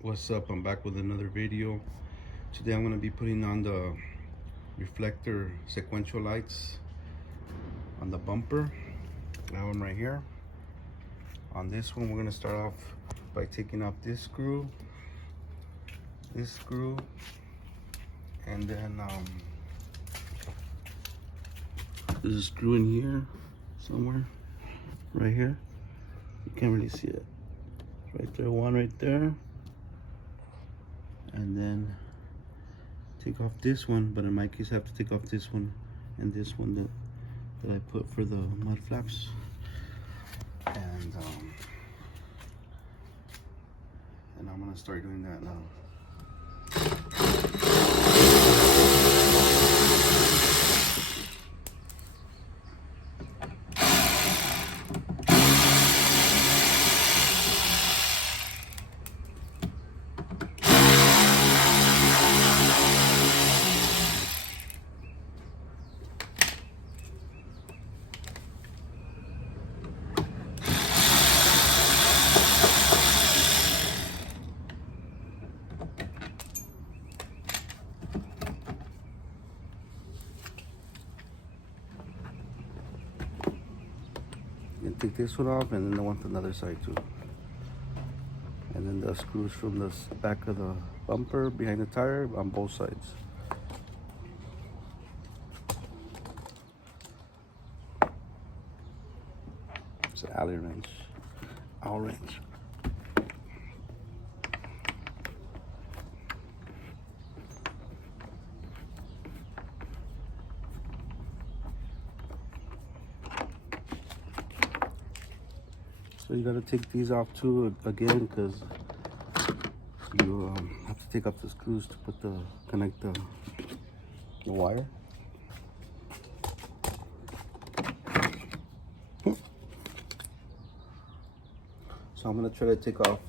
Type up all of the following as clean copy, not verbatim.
What's up? I'm back with another video. Today I'm going to be putting on the reflector sequential lights on the bumper. I have them right here. On this one, we're going to start off by taking off this screw, and then there's a screw in here somewhere, right here. You can't really see it. Right there, one right there. And then take off this one, but in my case I have to take off this one and this one that I put for the mud flaps. And I'm gonna start doing that now. And take this one off, and then the one from the other side too. And then the screws from the back of the bumper behind the tire on both sides. It's an Allen wrench. Allen wrench. So you gotta take these off too again, because you have to take off the screws to connect the wire. So I'm gonna try to take off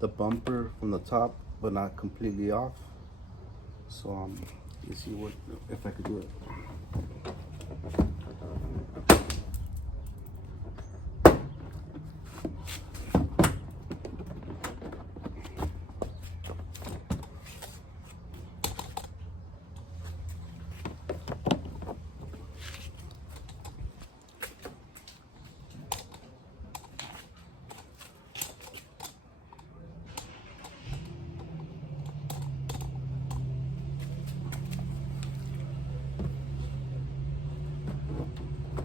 the bumper from the top, but not completely off. So let's see if I could do it.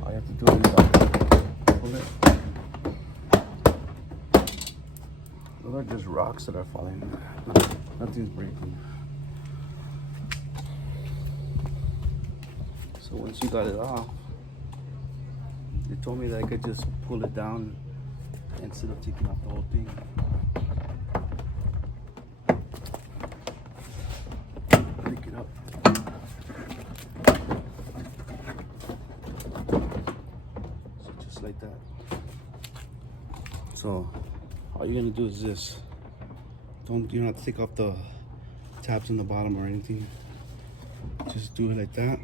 All you have to do is pull it. Those are just rocks that are falling. Nothing's breaking. So once you got it off, they told me that I could just pull it down instead of taking off the whole thing. Pick it up. So just like that. So all you're gonna do is this. You don't have to take off the tabs on the bottom or anything. Just do it like that.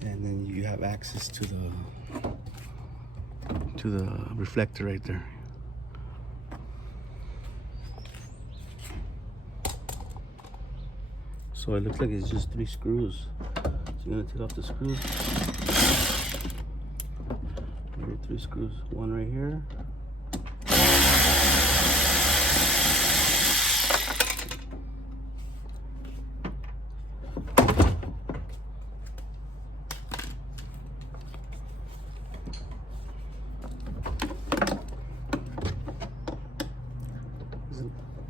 And then you have access to the reflector right there. So it looks like it's just 3 screws. So you're gonna take off the screws. There are 3 screws. One right here.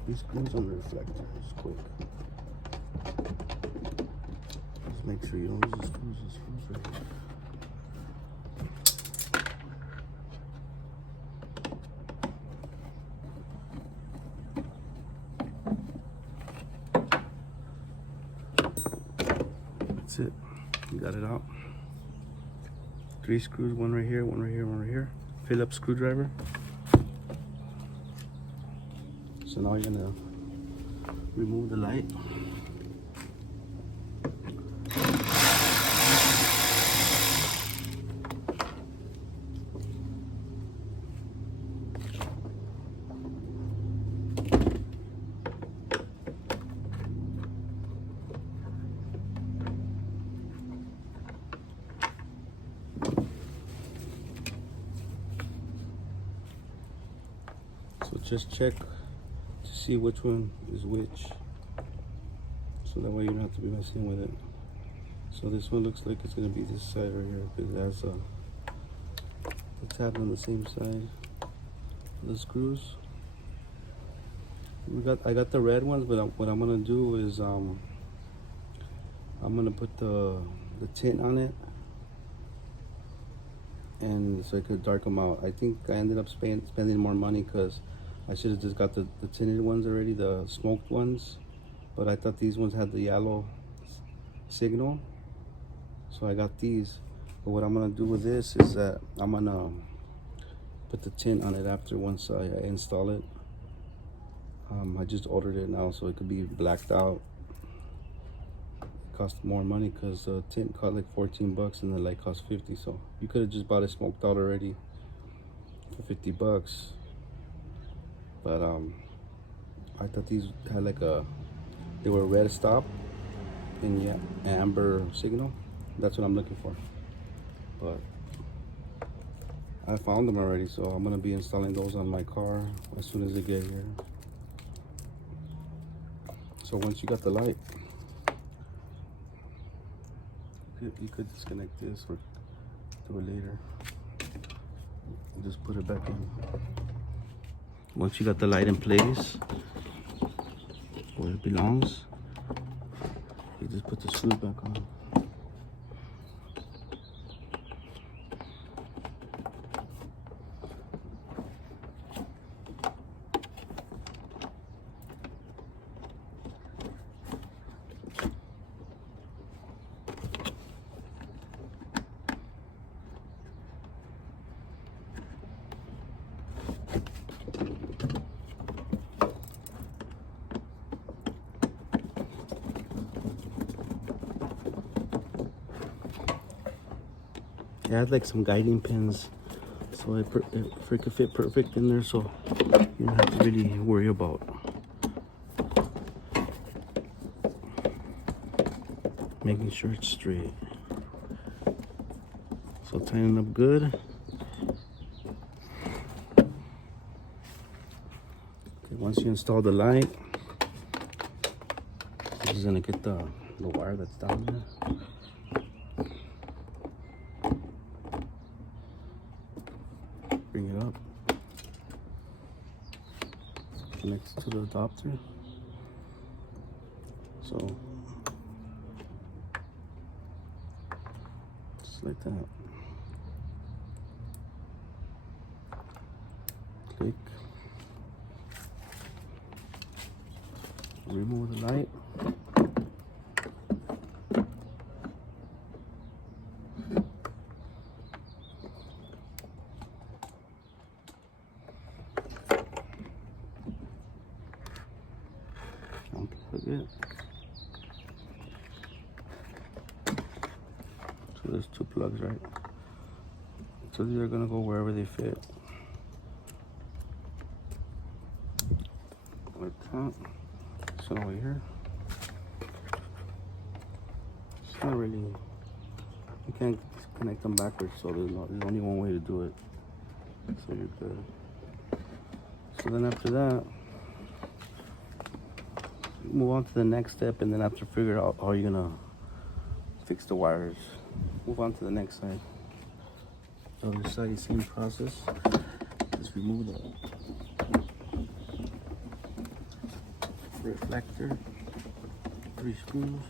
These screws on the reflector is quick. Just make sure you don't lose the screws. The screws right here. That's it. You got it out. 3 screws, one right here, one right here, one right here. Phillips screwdriver. So now you're gonna remove the light. just check to see which one is which, so that way you don't have to be messing with it. So this one looks like it's gonna be this side right here, because it has the tab on the same side. The screws. I got the red ones, but what I'm gonna do is I'm gonna put the tint on it, and so I could dark them out. I think I ended up spending more money because I should have just got the tinted ones already, the smoked ones, but I thought these ones had the yellow signal, so I got these. But what I'm gonna do with this is that I'm gonna put the tint on it after, once I install it. I just ordered it now, so it could be blacked out. It cost more money because the tint cost like 14 bucks and the light cost 50. So you could have just bought it smoked out already for 50 bucks. But I thought these had like they were red stop and yeah, amber signal. That's what I'm looking for. But I found them already, so I'm gonna be installing those on my car as soon as they get here. So once you got the light, you could disconnect this or do it later. Just put it back in. Once you got the light in place where it belongs, you just put the screws back on. It had like some guiding pins, so it could fit perfect in there, so you don't have to really worry about making sure it's straight. So tighten up good. Okay, once you install the light, this is gonna get the wire that's down there. Bring it up, connects to the adapter. So just like that. Click. Remove the light. Unplug it. So there's two plugs, right? So these are gonna go wherever they fit. Like that. This one over here. It's not really, you can't connect them backwards, so there's only one way to do it. So you're good. So then after that, move on to the next step, and then after figure out how you're gonna fix the wires, move on to the next side. The other side, same process. Just remove the reflector, 3 screws.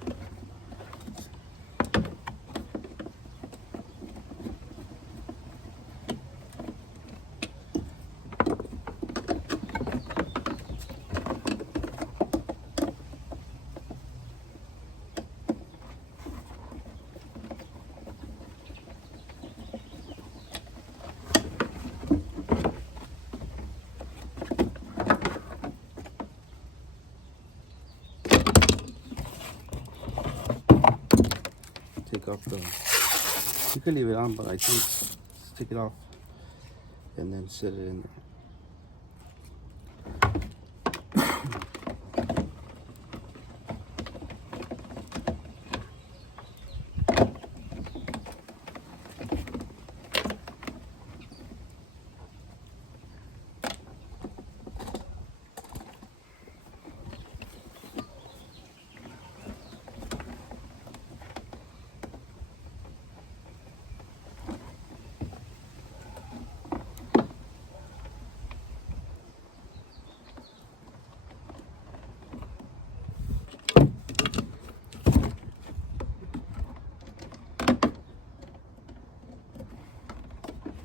Take off the, you can leave it on, but I think just take it off and then set it in there.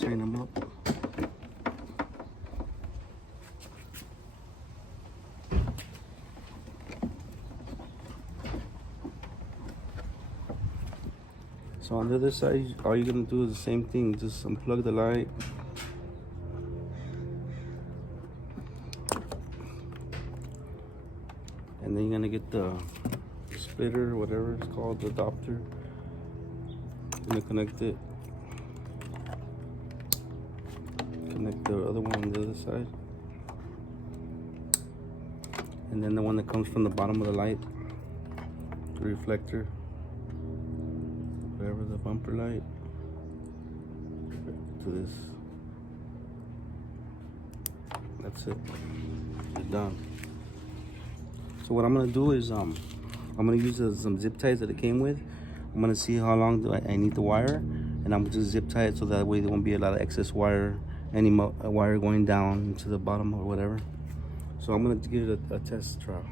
tighten them up. So on the other side, all you're gonna do is the same thing. Just unplug the light. And then you're gonna get the splitter, whatever it's called, the adapter. You're gonna connect it. Connect the other one on the other side. And then the one that comes from the bottom of the light, the reflector, whatever, the bumper light, to this. That's it. You're done. So what I'm gonna do is I'm gonna use some zip ties that it came with. I'm gonna see how long do I need the wire, and I'm gonna just zip tie it so that way there won't be a lot of excess wire, any wire going down into the bottom or whatever. So I'm gonna give it a test trial.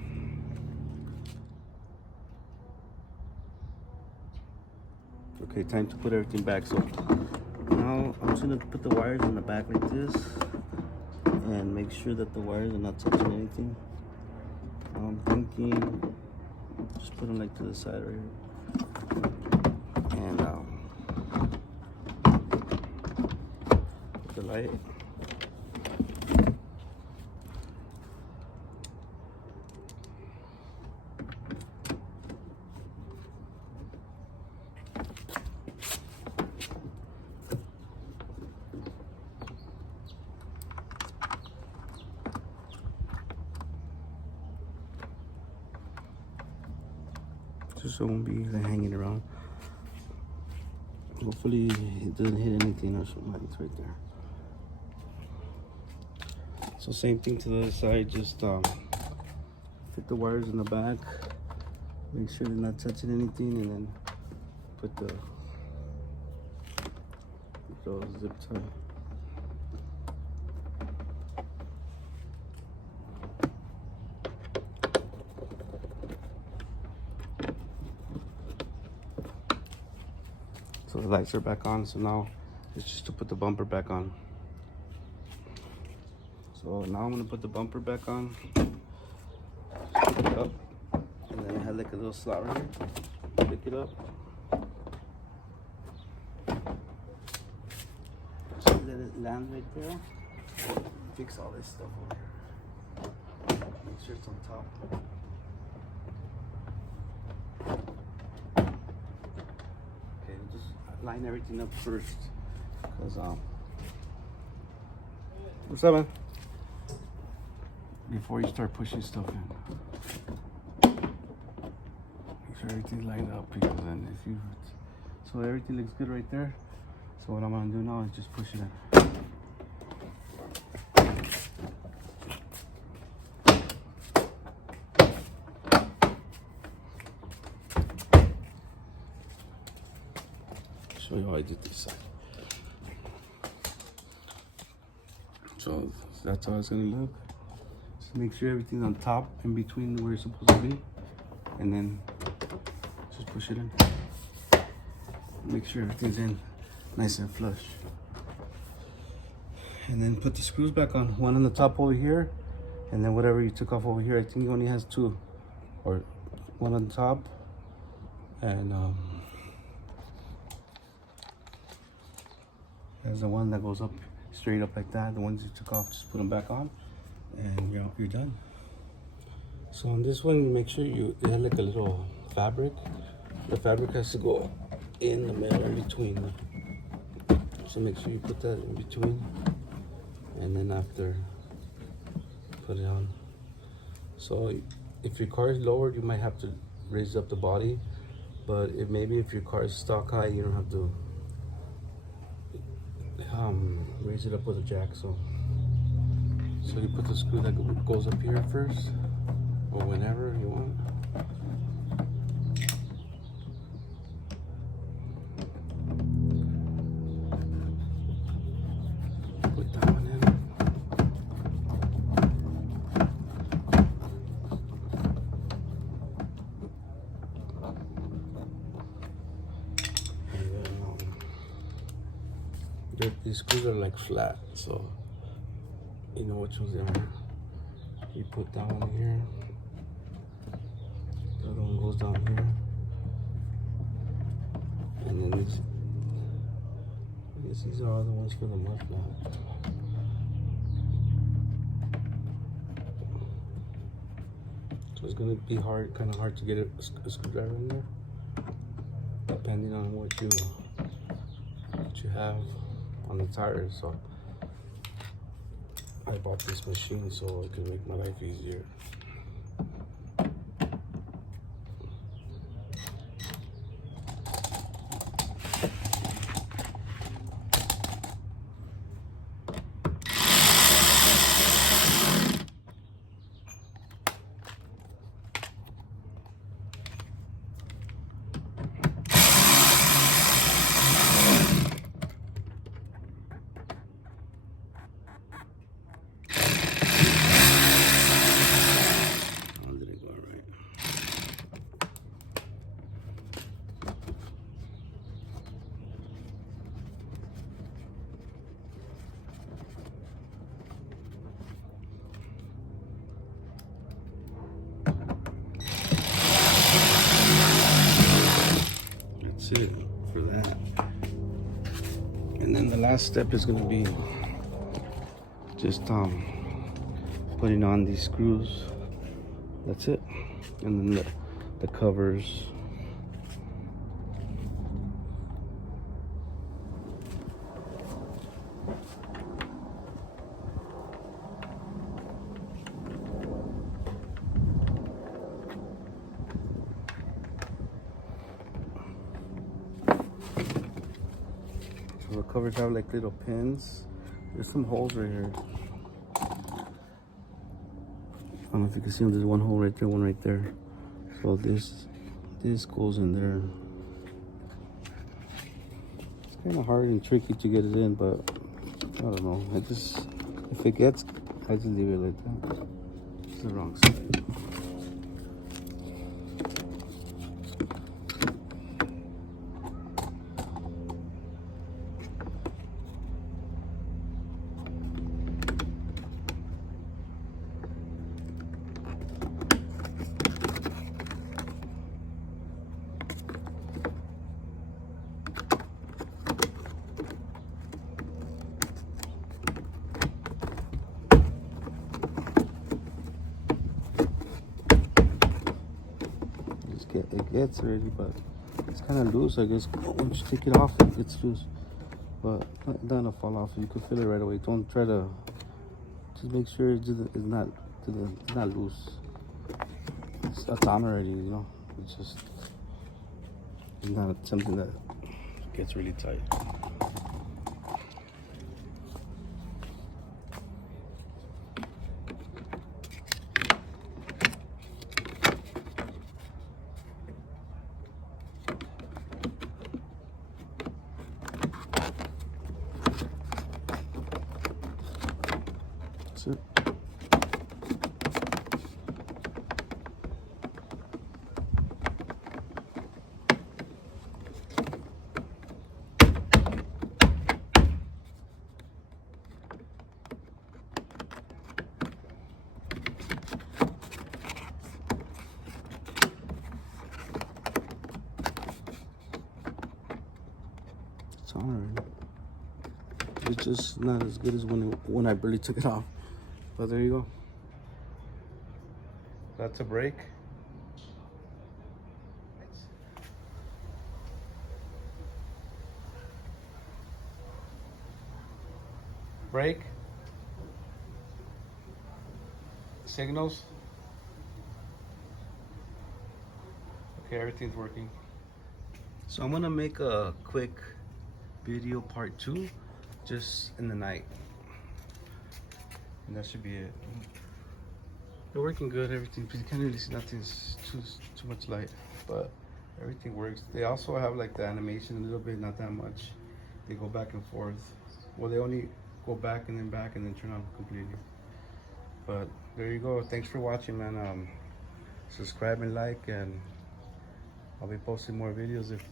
Okay, time to put everything back. So now I'm just gonna put the wires in the back like this and make sure that the wires are not touching anything. I'm thinking just put them like to the side right here. And the light. Just so it won't be like hanging around. Hopefully it doesn't hit anything or something. It's right there. So same thing to the other side. Just fit the wires in the back. Make sure they're not touching anything, and then put the zip tie. So the lights are back on, so now it's just to put the bumper back on. So now I'm gonna put the bumper back on. Pick it up, and then I had like a little slot right here. Pick it up. So let it land right there. Fix all this stuff over here. Make sure it's on top. Line everything up first, because what's up, man? Before you start pushing stuff in, make sure everything's lined up, because then if you, so everything looks good right there. So what I'm gonna do now is just push it in. Show you how I did this side. So that's how it's gonna look. Just make sure everything's on top, in between where it's supposed to be, and then just push it in. Make sure everything's in nice and flush. And then put the screws back on. One on the top over here, and then whatever you took off over here. I think it only has two, or one on the top, and there's the one that goes up straight up like that. The ones you took off, just put them back on, and you're done. So on this one, you make sure it has like a little fabric. The fabric has to go in the middle, in between. So make sure you put that in between, and then after, put it on. So if your car is lowered, you might have to raise up the body, but maybe if your car is stock high, you don't have to raise it up with a jack. So you put the screw that goes up here first, or whenever you want. Put that one in. these screws are like flat, so you know which ones they are. You put that one here, the other one goes down here, and then these, I guess these are all the ones for the mud flat. So it's gonna be kind of hard to get a screwdriver in there, depending on what you have on the tires. So I bought this machine so it can make my life easier. It for that. And then the last step is going to be just putting on these screws. That's it. And then the covers. The covers have like little pins. There's some holes right here. I don't know if you can see them. There's one hole right there, one right there. So this goes in there. It's kind of hard and tricky to get it in, but I don't know. If it gets, I just leave it like that. It's the wrong side. It gets already, but it's kind of loose. I guess once you take it off, it gets loose, but it's not gonna fall off. You can feel it right away. Don't try to. Just make sure it's not loose. It's on already, you know. It's not something that gets really tight. That's it. It's on already. It's just not as good as when I barely took it off. But there you go. That's a brake. Brake. Signals. Okay, everything's working. So I'm gonna make a quick video part 2 just in the night. And that should be it. They're working good, everything. You can't really see nothing's too much light, but everything works. They also have like the animation a little bit, not that much. They go back and forth. Well, they only go back and then turn on completely. But there you go. Thanks for watching, man. Subscribe and like, and I'll be posting more videos if